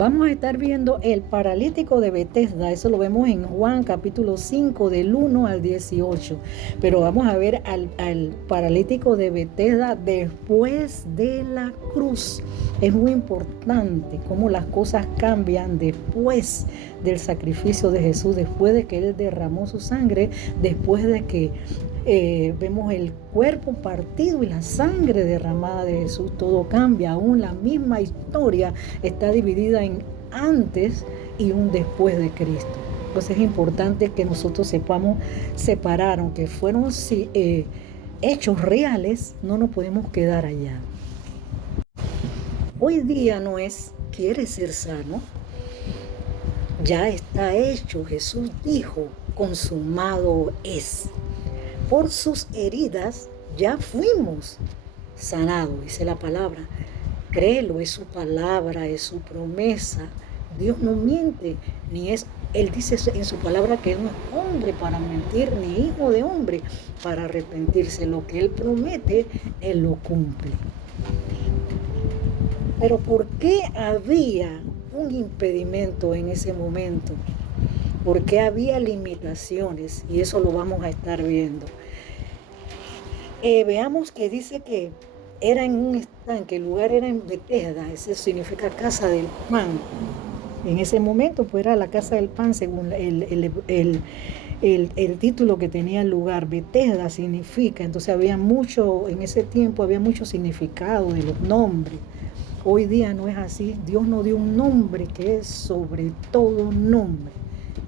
Vamos a estar viendo el paralítico de Betesda, eso lo vemos en Juan capítulo 5 del 1 al 18, pero vamos a ver al paralítico de Betesda después de la cruz. Es muy importante cómo las cosas cambian después del sacrificio de Jesús, después de que Él derramó su sangre, después de que vemos el cuerpo partido y la sangre derramada de Jesús. Todo cambia, aún la misma historia está dividida en antes y un después de Cristo. Entonces es importante que nosotros sepamos separar, aunque fueron hechos reales, no nos podemos quedar allá. Hoy día no es, ¿quieres ser sano? Ya está hecho. Jesús dijo, consumado es. Por sus heridas ya fuimos sanados, dice la palabra. Créelo, es su palabra, es su promesa. Dios no miente, Él dice en su palabra que Él no es hombre para mentir, ni hijo de hombre para arrepentirse. Lo que Él promete, Él lo cumple. Pero ¿por qué había un impedimento en ese momento? ¿Por qué había limitaciones? Y eso lo vamos a estar viendo. Veamos que dice que era en un estanque, el lugar era en Betesda, eso significa casa del pan. En ese momento pues era la casa del pan según el título que tenía el lugar. Betesda significa, entonces en ese tiempo había mucho significado de los nombres. Hoy día no es así. Dios nos dio un nombre que es sobre todo nombre.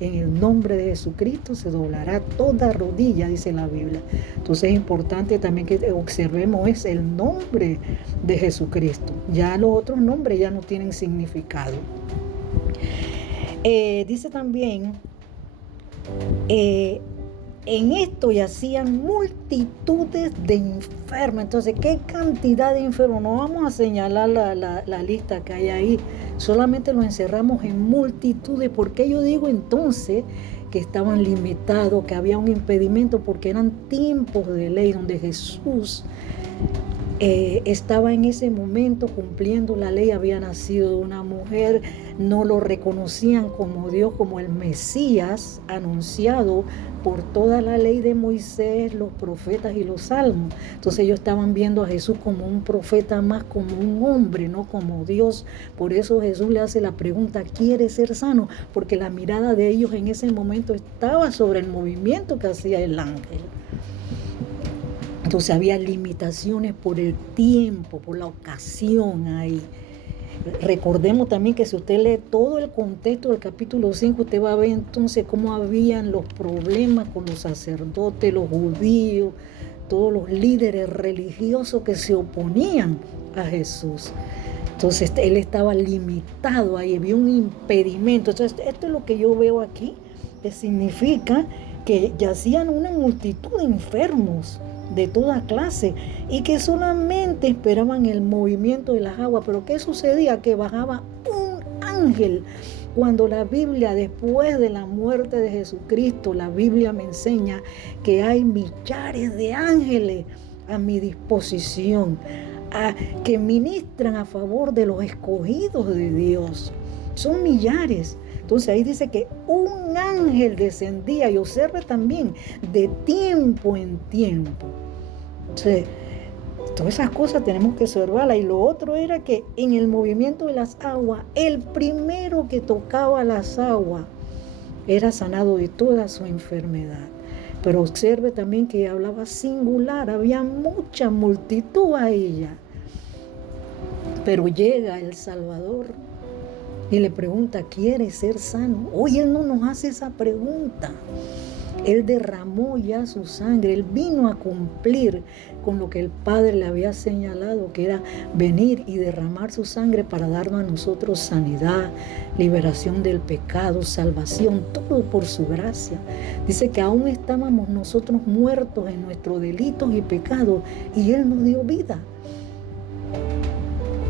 En el nombre de Jesucristo se doblará toda rodilla, dice la Biblia. Entonces es importante también que observemos es el nombre de Jesucristo. Ya los otros nombres ya no tienen significado. Dice también, en esto yacían multitudes de enfermos. Entonces, ¿qué cantidad de enfermos? No vamos a señalar la lista que hay ahí. Solamente lo encerramos en multitudes. ¿Por qué yo digo entonces que estaban limitados, que había un impedimento? Porque eran tiempos de ley donde Jesús estaba en ese momento cumpliendo la ley. Había nacido de una mujer, no lo reconocían como Dios, como el Mesías anunciado por toda la ley de Moisés, los profetas y los salmos. Entonces ellos estaban viendo a Jesús como un profeta más, como un hombre, no como Dios. Por eso Jesús le hace la pregunta, ¿quieres ser sano? Porque la mirada de ellos en ese momento estaba sobre el movimiento que hacía el ángel. Entonces había limitaciones por el tiempo, por la ocasión ahí. Recordemos también que si usted lee todo el contexto del capítulo 5, usted va a ver entonces cómo habían los problemas con los sacerdotes, los judíos, todos los líderes religiosos que se oponían a Jesús. Entonces él estaba limitado ahí, había un impedimento. Entonces esto es lo que yo veo aquí, que significa que yacían una multitud de enfermos de toda clase y que solamente esperaban el movimiento de las aguas. Pero ¿qué sucedía? Que bajaba un ángel. Cuando la Biblia, después de la muerte de Jesucristo, la Biblia me enseña que hay millares de ángeles a mi disposición, que ministran a favor de los escogidos de Dios. Son millares. Entonces ahí dice que un ángel descendía, y observe también, de tiempo en tiempo. Entonces, todas esas cosas tenemos que observarlas. Y lo otro era que en el movimiento de las aguas, el primero que tocaba las aguas era sanado de toda su enfermedad. Pero observe también que hablaba singular, había mucha multitud a ella. Pero llega el Salvador y le pregunta, ¿quieres ser sano? Hoy Él no nos hace esa pregunta. Él derramó ya su sangre, Él vino a cumplir con lo que el Padre le había señalado, que era venir y derramar su sangre para darnos a nosotros sanidad, liberación del pecado, salvación, todo por su gracia. Dice que aún estábamos nosotros muertos en nuestros delitos y pecados y Él nos dio vida.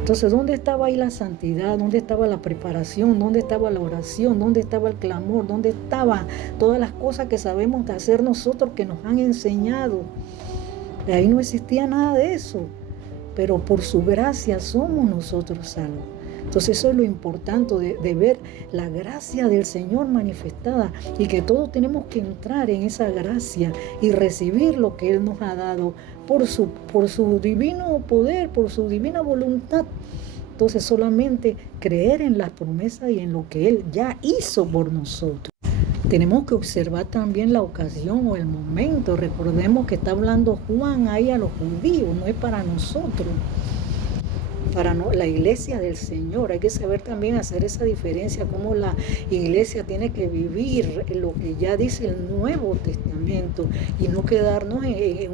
Entonces, ¿dónde estaba ahí la santidad? ¿Dónde estaba la preparación? ¿Dónde estaba la oración? ¿Dónde estaba el clamor? ¿Dónde estaban todas las cosas que sabemos de hacer nosotros, que nos han enseñado? De ahí no existía nada de eso. Pero por su gracia somos nosotros salvos. Entonces eso es lo importante de ver la gracia del Señor manifestada y que todos tenemos que entrar en esa gracia y recibir lo que Él nos ha dado por su divino poder, por su divina voluntad. Entonces solamente creer en las promesas y en lo que Él ya hizo por nosotros. Tenemos que observar también la ocasión o el momento. Recordemos que está hablando Juan ahí a los judíos, no es para nosotros, para la iglesia del Señor. Hay que saber también hacer esa diferencia, cómo la iglesia tiene que vivir lo que ya dice el Nuevo Testamento y no quedarnos en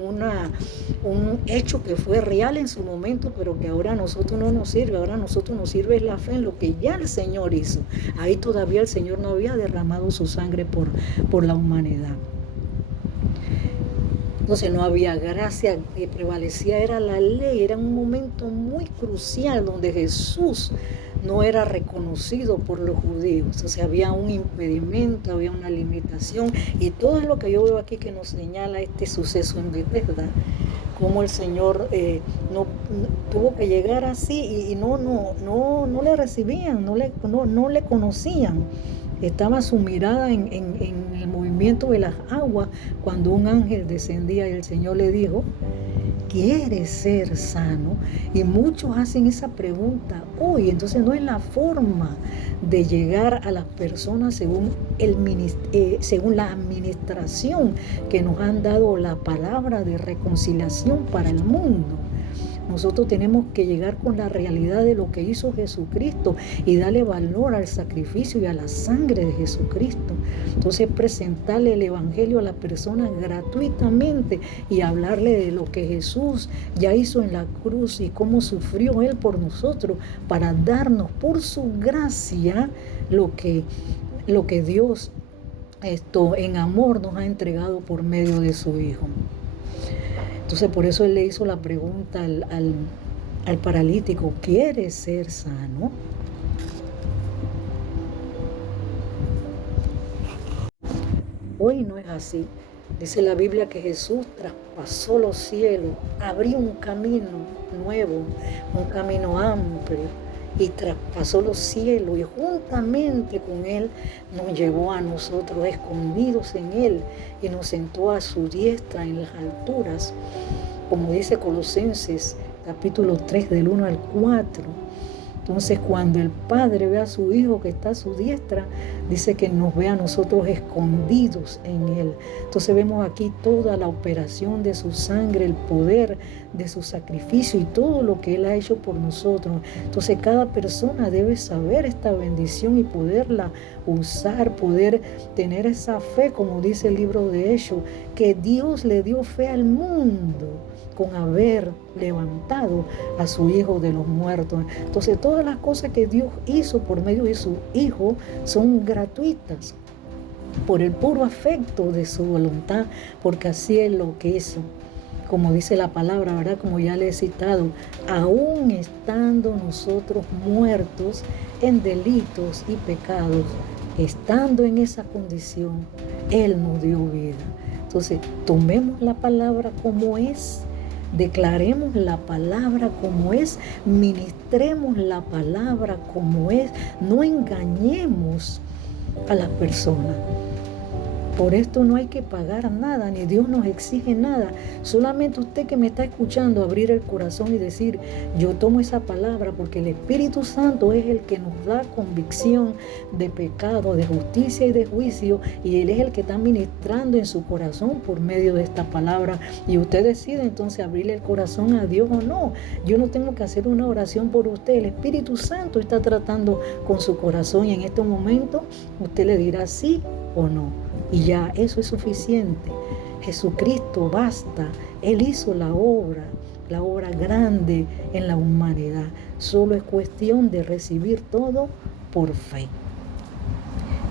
un hecho que fue real en su momento, pero que ahora a nosotros no nos sirve. Ahora a nosotros nos sirve la fe en lo que ya el Señor hizo. Ahí todavía el Señor no había derramado su sangre por la humanidad. Entonces no había gracia, que prevalecía era la ley. Era un momento muy crucial donde Jesús no era reconocido por los judíos. O sea, había un impedimento, había una limitación, y todo es lo que yo veo aquí que nos señala este suceso en Betesda, cómo el Señor no tuvo que llegar así y no le recibían, no le conocían. Estaba su mirada en el movimiento de las aguas cuando un ángel descendía y el Señor le dijo: ¿quieres ser sano? Y muchos hacen esa pregunta hoy. Entonces no es la forma de llegar a las personas según la administración que nos han dado la palabra de reconciliación para el mundo. Nosotros tenemos que llegar con la realidad de lo que hizo Jesucristo y darle valor al sacrificio y a la sangre de Jesucristo. Entonces presentarle el evangelio a la persona gratuitamente y hablarle de lo que Jesús ya hizo en la cruz y cómo sufrió Él por nosotros para darnos por su gracia lo que Dios en amor nos ha entregado por medio de su Hijo. Entonces por eso Él le hizo la pregunta al paralítico: ¿quieres ser sano? Hoy no es así. Dice la Biblia que Jesús traspasó los cielos, abrió un camino nuevo, un camino amplio, y traspasó los cielos, y juntamente con Él nos llevó a nosotros escondidos en Él y nos sentó a su diestra en las alturas, como dice Colosenses capítulo 3 del 1 al 4. Entonces cuando el Padre ve a su Hijo que está a su diestra, dice que nos ve a nosotros escondidos en Él. Entonces vemos aquí toda la operación de su sangre, el poder de su sacrificio y todo lo que Él ha hecho por nosotros. Entonces cada persona debe saber esta bendición y poderla usar, poder tener esa fe, como dice el libro de Hechos, que Dios le dio fe al mundo con haber levantado a su Hijo de los muertos. Entonces todas las cosas que Dios hizo por medio de su Hijo son gratuitas por el puro afecto de su voluntad, porque así es lo que hizo. Como dice la palabra, ¿verdad? Como ya le he citado, aún estando nosotros muertos en delitos y pecados, estando en esa condición, Él nos dio vida. Entonces tomemos la palabra como es, declaremos la palabra como es, ministremos la palabra como es, no engañemos a las personas. Por esto no hay que pagar nada, ni Dios nos exige nada. Solamente usted que me está escuchando, abrir el corazón y decir: yo tomo esa palabra, porque el Espíritu Santo es el que nos da convicción de pecado, de justicia y de juicio, y Él es el que está ministrando en su corazón por medio de esta palabra. Y usted decide entonces abrirle el corazón a Dios o no. Yo no tengo que hacer una oración por usted. El Espíritu Santo está tratando con su corazón, y en este momento usted le dirá sí o no. Y ya eso es suficiente. Jesucristo basta. Él hizo la obra grande en la humanidad. Solo es cuestión de recibir todo por fe.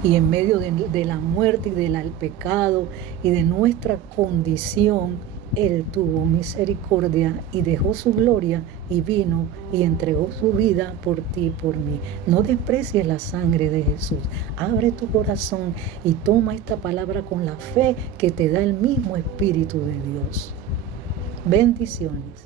Y en medio de la muerte y del pecado y de nuestra condición, Él tuvo misericordia y dejó su gloria y vino y entregó su vida por ti y por mí. No desprecies la sangre de Jesús. Abre tu corazón y toma esta palabra con la fe que te da el mismo Espíritu de Dios. Bendiciones.